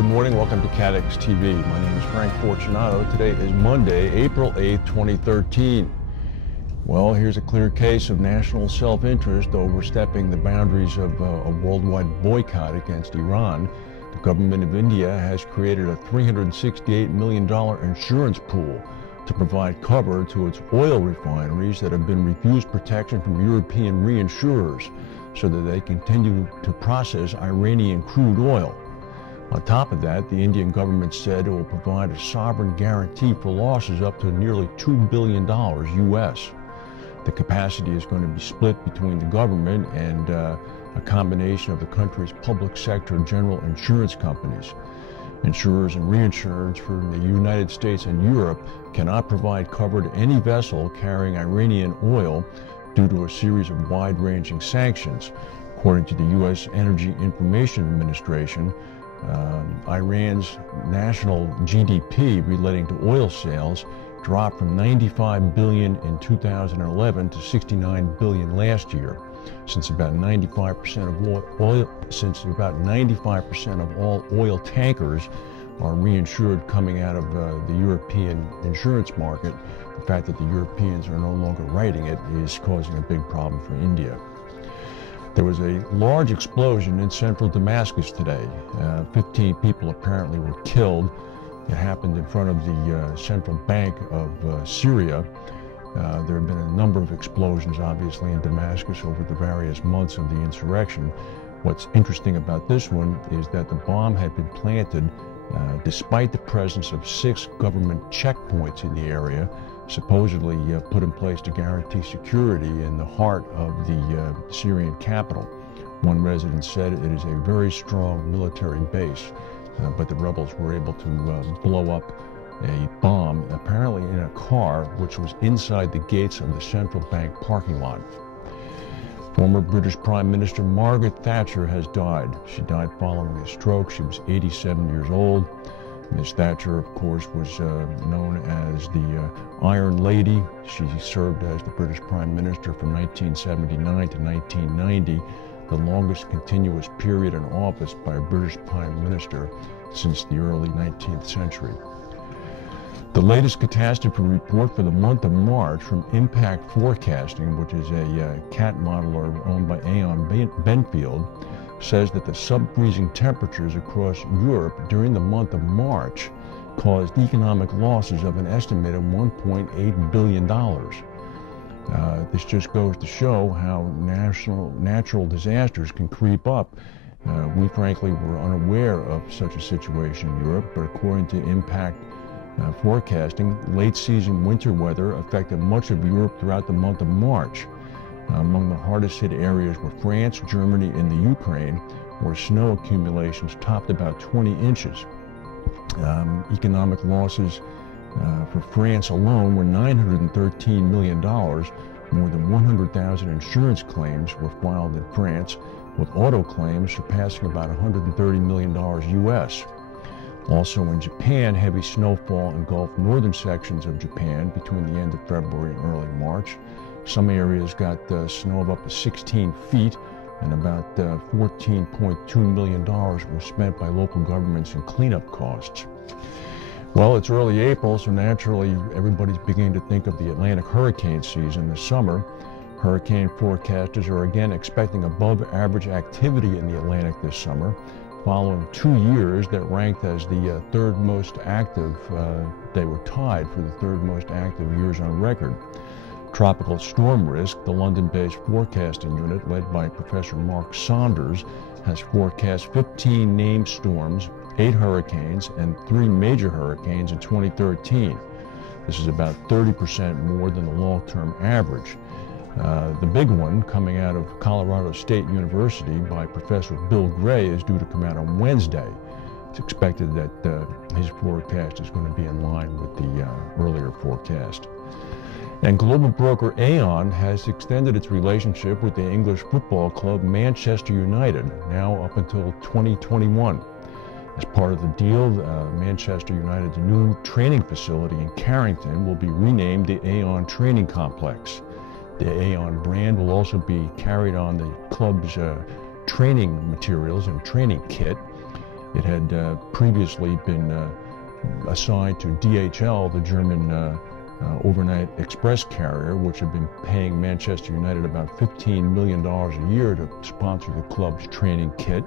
Good morning, welcome to CATEX TV. My name is Frank Fortunato. Today is Monday, April 8th, 2013. Well, here's a clear case of national self-interest overstepping the boundaries of a worldwide boycott against Iran. The government of India has created a $368 million insurance pool to provide cover to its oil refineries that have been refused protection from European reinsurers so that they continue to process Iranian crude oil. On top of that, the Indian government said it will provide a sovereign guarantee for losses up to nearly $2 billion US. The capacity is going to be split between the government and a combination of the country's public sector general insurance companies. Insurers and reinsurers from the United States and Europe cannot provide cover to any vessel carrying Iranian oil due to a series of wide-ranging sanctions. According to the U.S. Energy Information Administration, Iran's national GDP relating to oil sales dropped from $95 billion in 2011 to $69 billion last year. Since about 95% of all oil tankers are reinsured coming out of the European insurance market, the fact that the Europeans are no longer writing it is causing a big problem for India. There was a large explosion in central Damascus today. 15 people apparently were killed. It happened in front of the central bank of Syria. There have been a number of explosions, obviously, in Damascus over the various months of the insurrection. What's interesting about this one is that the bomb had been planted despite the presence of 6 government checkpoints in the area, supposedly put in place to guarantee security in the heart of the Syrian capital. One resident said it is a very strong military base, but the rebels were able to blow up a bomb, apparently in a car, which was inside the gates of the central bank parking lot. Former British Prime Minister Margaret Thatcher has died. She died following a stroke. She was 87 years old. Ms. Thatcher, of course, was known as the Iron Lady. She served as the British Prime Minister from 1979 to 1990, the longest continuous period in office by a British Prime Minister since the early 19th century. The latest catastrophe report for the month of March from Impact Forecasting, which is a cat modeler owned by Aon Benfield, says that the sub-freezing temperatures across Europe during the month of March caused economic losses of an estimated $1.8 billion. This just goes to show how natural disasters can creep up. We frankly were unaware of such a situation in Europe, but according to Impact Forecasting, late season winter weather affected much of Europe throughout the month of March. Among the hardest hit areas were France, Germany, and the Ukraine, where snow accumulations topped about 20 inches. Economic losses for France alone were $913 million. More than 100,000 insurance claims were filed in France, with auto claims surpassing about $130 million US. Also in Japan, heavy snowfall engulfed northern sections of Japan between the end of February and early March. Some areas got snow of up to 16 feet, and about $14.2 million were spent by local governments in cleanup costs. Well, it's early April, so naturally everybody's beginning to think of the Atlantic hurricane season this summer. Hurricane forecasters are again expecting above average activity in the Atlantic this summer, following 2 years that ranked as the third most active. They were tied for the third most active years on record. Tropical storm risk, the London-based forecasting unit led by Professor Mark Saunders, has forecast 15 named storms, 8 hurricanes, and 3 major hurricanes in 2013. This is about 30% more than the long-term average. The big one, coming out of Colorado State University by Professor Bill Gray, is due to come out on Wednesday. It's expected that his forecast is going to be in line with the earlier forecast. And global broker Aon has extended its relationship with the English football club Manchester United, now up until 2021. As part of the deal, Manchester United's new training facility in Carrington will be renamed the Aon Training Complex. The Aon brand will also be carried on the club's training materials and training kit. It had previously been assigned to DHL, the German overnight express carrier, which had been paying Manchester United about $15 million a year to sponsor the club's training kit.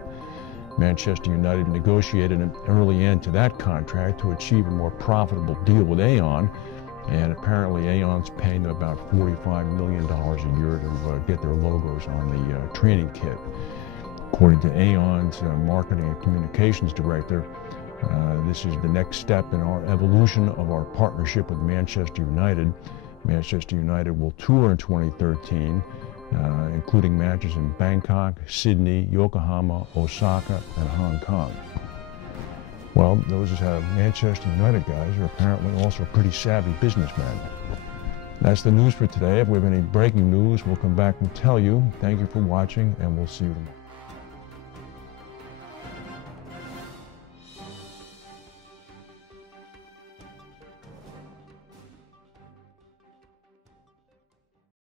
Manchester United negotiated an early end to that contract to achieve a more profitable deal with Aon, and apparently Aon's paying them about $45 million a year to get their logos on the training kit. According to Aon's marketing and communications director, this is the next step in our evolution of our partnership with Manchester United. Manchester United will tour in 2013, including matches in Bangkok, Sydney, Yokohama, Osaka, and Hong Kong. Well, those Manchester United guys are apparently also pretty savvy businessmen. That's the news for today. If we have any breaking news, we'll come back and tell you. Thank you for watching, and we'll see you tomorrow.